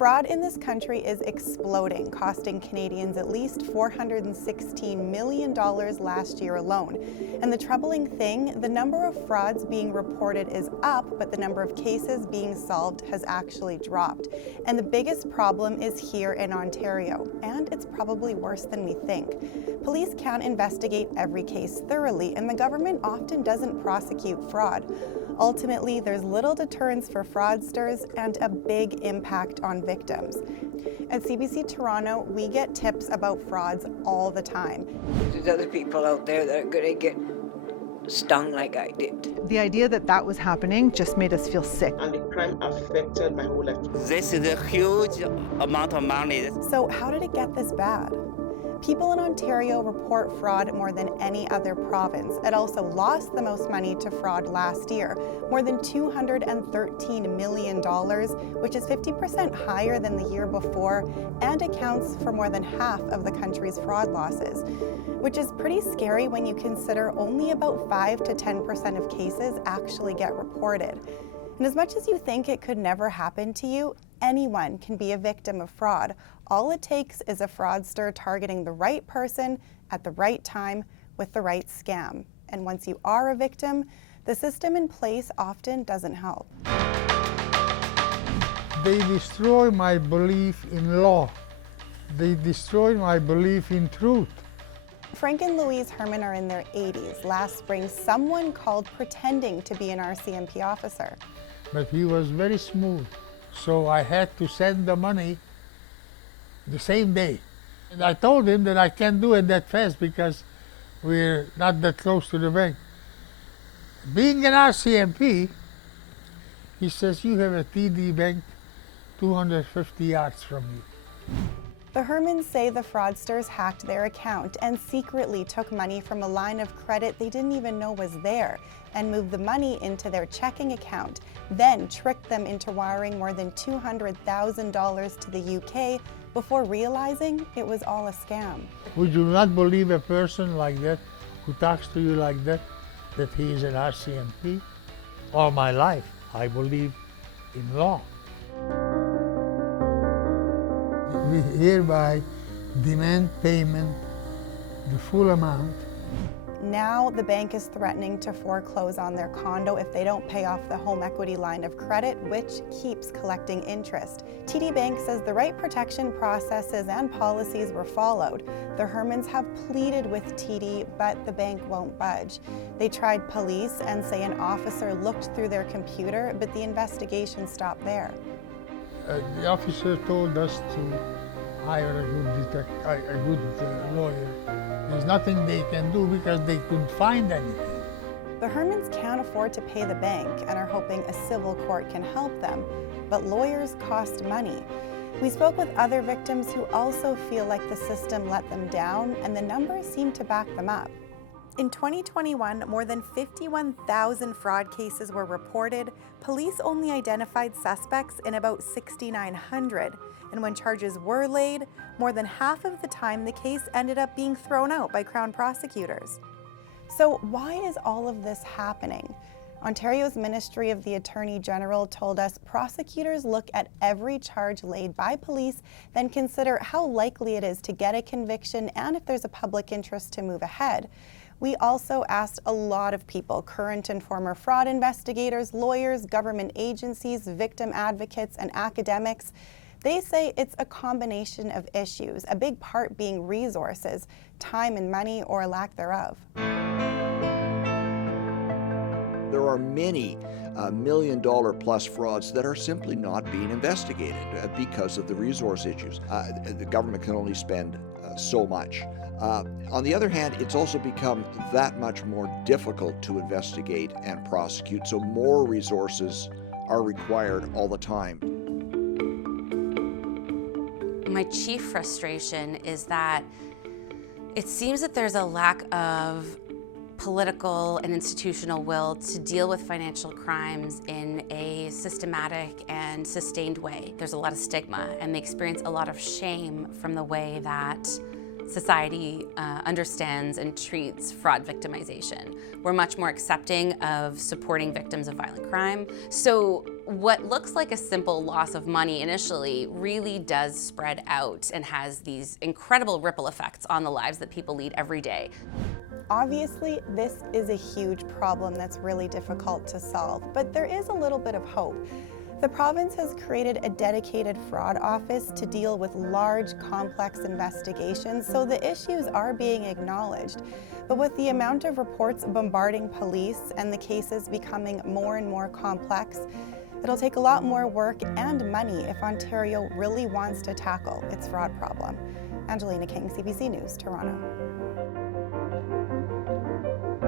Fraud in this country is exploding, costing Canadians at least $416 million last year alone. And the troubling thing, the number of frauds being reported is up, but the number of cases being solved has actually dropped. And the biggest problem is here in Ontario, and it's probably worse than we think. Police can't investigate every case thoroughly, and the government often doesn't prosecute fraud. Ultimately, there's little deterrence for fraudsters and a big impact on victims. At CBC Toronto, we get tips about frauds all the time. There's other people out there that are going to get stung like I did. The idea that that was happening just made us feel sick. And the crime affected my whole life. This is a huge amount of money. So how did it get this bad? People in Ontario report fraud more than any other province. It also lost the most money to fraud last year, more than $213 million, which is 50% higher than the year before and accounts for more than half of the country's fraud losses, which is pretty scary when you consider only about 5 to 10% of cases actually get reported. And as much as you think it could never happen to you, anyone can be a victim of fraud. All it takes is a fraudster targeting the right person at the right time with the right scam. And once you are a victim, the system in place often doesn't help. They destroy my belief in law. They destroy my belief in truth. Frank and Louise Herman are in their 80s. Last spring, someone called pretending to be an RCMP officer. But he was very smooth, so I had to send the money the same day. And I told him that I can't do it that fast because we're not that close to the bank. Being an RCMP, he says, you have a TD bank 250 yards from you. The Hermans say the fraudsters hacked their account and secretly took money from a line of credit they didn't even know was there and moved the money into their checking account, then tricked them into wiring more than $200,000 to the UK before realizing it was all a scam. Would you not believe a person like that, who talks to you like that he is an RCMP? All my life, I believe in law. We hereby demand payment, the full amount. Now the bank is threatening to foreclose on their condo if they don't pay off the home equity line of credit, which keeps collecting interest. TD Bank says the right protection processes and policies were followed. The Hermans have pleaded with TD, but the bank won't budge. They tried police and say an officer looked through their computer, but the investigation stopped there. The officer told us to hire a good lawyer. There's nothing they can do because they couldn't find anything. The Hermans can't afford to pay the bank and are hoping a civil court can help them, but lawyers cost money. We spoke with other victims who also feel like the system let them down, and the numbers seem to back them up. In 2021, more than 51,000 fraud cases were reported. Police only identified suspects in about 6,900. And when charges were laid, more than half of the time the case ended up being thrown out by Crown prosecutors. So why is all of this happening? Ontario's Ministry of the Attorney General told us prosecutors look at every charge laid by police, then consider how likely it is to get a conviction and if there's a public interest to move ahead. We also asked a lot of people, current and former fraud investigators, lawyers, government agencies, victim advocates, and academics. They say it's a combination of issues, a big part being resources, time and money, or lack thereof. There are many $1 million plus frauds that are simply not being investigated because of the resource issues. The government can only spend so much. On the other hand, it's also become that much more difficult to investigate and prosecute, so more resources are required all the time. My chief frustration is that it seems that there's a lack of political and institutional will to deal with financial crimes in a systematic and sustained way. There's a lot of stigma, and they experience a lot of shame from the way that society understands and treats fraud victimization. We're much more accepting of supporting victims of violent crime. So what looks like a simple loss of money initially really does spread out and has these incredible ripple effects on the lives that people lead every day. Obviously, this is a huge problem that's really difficult to solve, but there is a little bit of hope. The province has created a dedicated fraud office to deal with large, complex investigations, so the issues are being acknowledged. But with the amount of reports bombarding police and the cases becoming more and more complex, it'll take a lot more work and money if Ontario really wants to tackle its fraud problem. Angelina King, CBC News, Toronto.